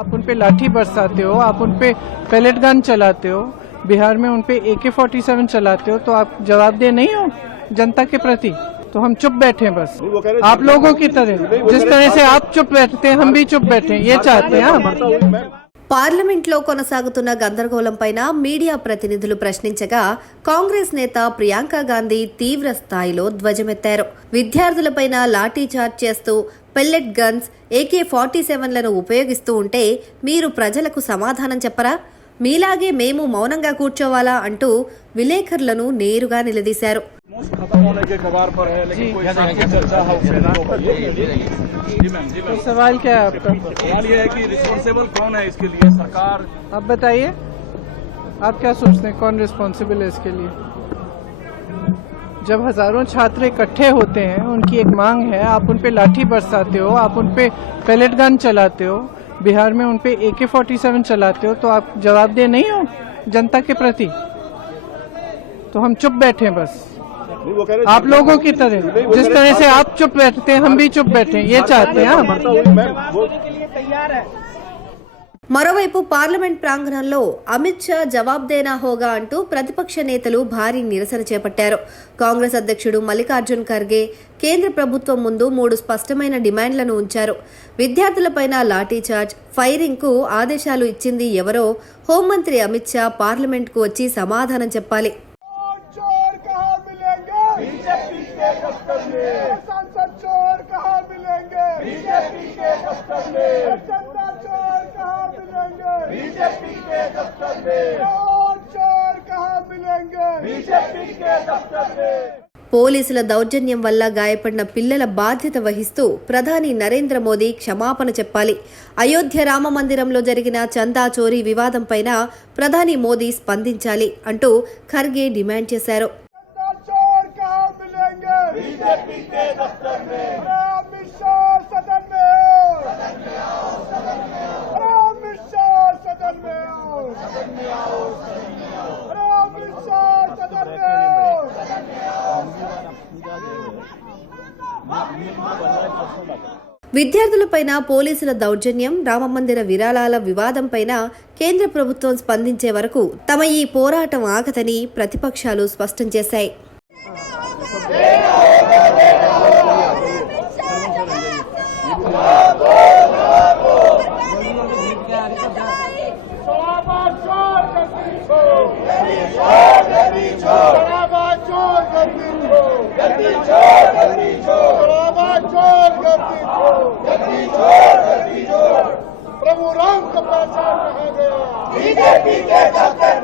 आप उन पे लाठी बरसाते हो, आप उन पे पैलेट गन चलाते हो, बिहार में उन पे AK-47 चलाते हो, तो आप जवाबदेह नहीं हो जनता के प्रति? तो हम चुप बैठे हैं बस, आप लोगों की तरह, जिस तरह से आप चुप बैठते हैं हम भी चुप बैठे हैं, ये चाहते हैं हम। పార్లమెంట్లో కొనసాగుతున్న గందరగోళంపైన మీడియా ప్రతినిధులు ప్రశ్నించగా కాంగ్రెస్ నేత ప్రియాంక గాంధీ తీవ్ర స్థాయిలో ధ్వజమెత్తారు. విద్యార్థులపైన లాఠీ చార్జ్ చేస్తూ పెల్లెట్ గన్స్, AK-47లను ఉపయోగిస్తూ ఉంటే మీరు ప్రజలకు సమాధానం చెప్పరా? మీలాగే మేము మౌనంగా కూర్చోవాలా అంటూ విలేకరులను నేరుగా నిలదీశారు. तो सवाल क्या है आपका? सवाल ये है कि रिस्पॉन्सिबल कौन है इसके लिए, सरकार? आप बताइए, आप क्या सोचते हैं कौन रिस्पॉन्सिबल है इसके लिए? जब हजारों छात्र इकट्ठे होते हैं, उनकी एक मांग है, आप उन पे लाठी बरसाते हो, आप उन पे पैलेट गन चलाते हो, बिहार में उन पे AK-47 चलाते हो, तो आप जवाबदेह नहीं हो जनता के प्रति? तो हम चुप बैठे हैं बस, आप लोगों की तरह, जिस तरह से आप चुप बैठते हैं हम भी चुप बैठे हैं, ये चाहते हैं हम। మరోవైపు పార్లమెంట్ ప్రాంగణంలో అమిత్ షా జవాబ్దేనా హోగా అంటూ ప్రతిపక్ష నేతలు భారీ నిరసన చేపట్టారు. కాంగ్రెస్ అధ్యక్షుడు మల్లికార్జున్ ఖర్గే కేంద్ర ప్రభుత్వం ముందు 3 స్పష్టమైన డిమాండ్లను ఉంచారు. విద్యార్థులపైన లాఠీచార్జ్, ఫైరింగ్ కు ఆదేశాలు ఇచ్చింది ఎవరో హోంమంత్రి అమిత్ షా పార్లమెంట్ కు వచ్చి సమాధానం చెప్పాలి. పోలీసుల దౌర్జన్యం వల్ల గాయపడిన పిల్లల బాధ్యత వహిస్తూ ప్రధాని నరేంద్ర మోదీ క్షమాపణ చెప్పాలి. అయోధ్య రామ మందిరంలో జరిగిన చందా చోరీ వివాదంపైన ప్రధాని మోదీ స్పందించాలి అంటూ ఖర్గే డిమాండ్ చేశారు. విద్యార్థులపైన పోలీసుల దౌర్జన్యం, రామమందిర విరాళాల వివాదంపైన కేంద్ర ప్రభుత్వం స్పందించే వరకు తమ ఈ పోరాటం ఆగదని ప్రతిపక్షాలు స్పష్టం చేశాయి. प्रभु राम का प्रचार कहा गया, बीजेपी के दफ्तर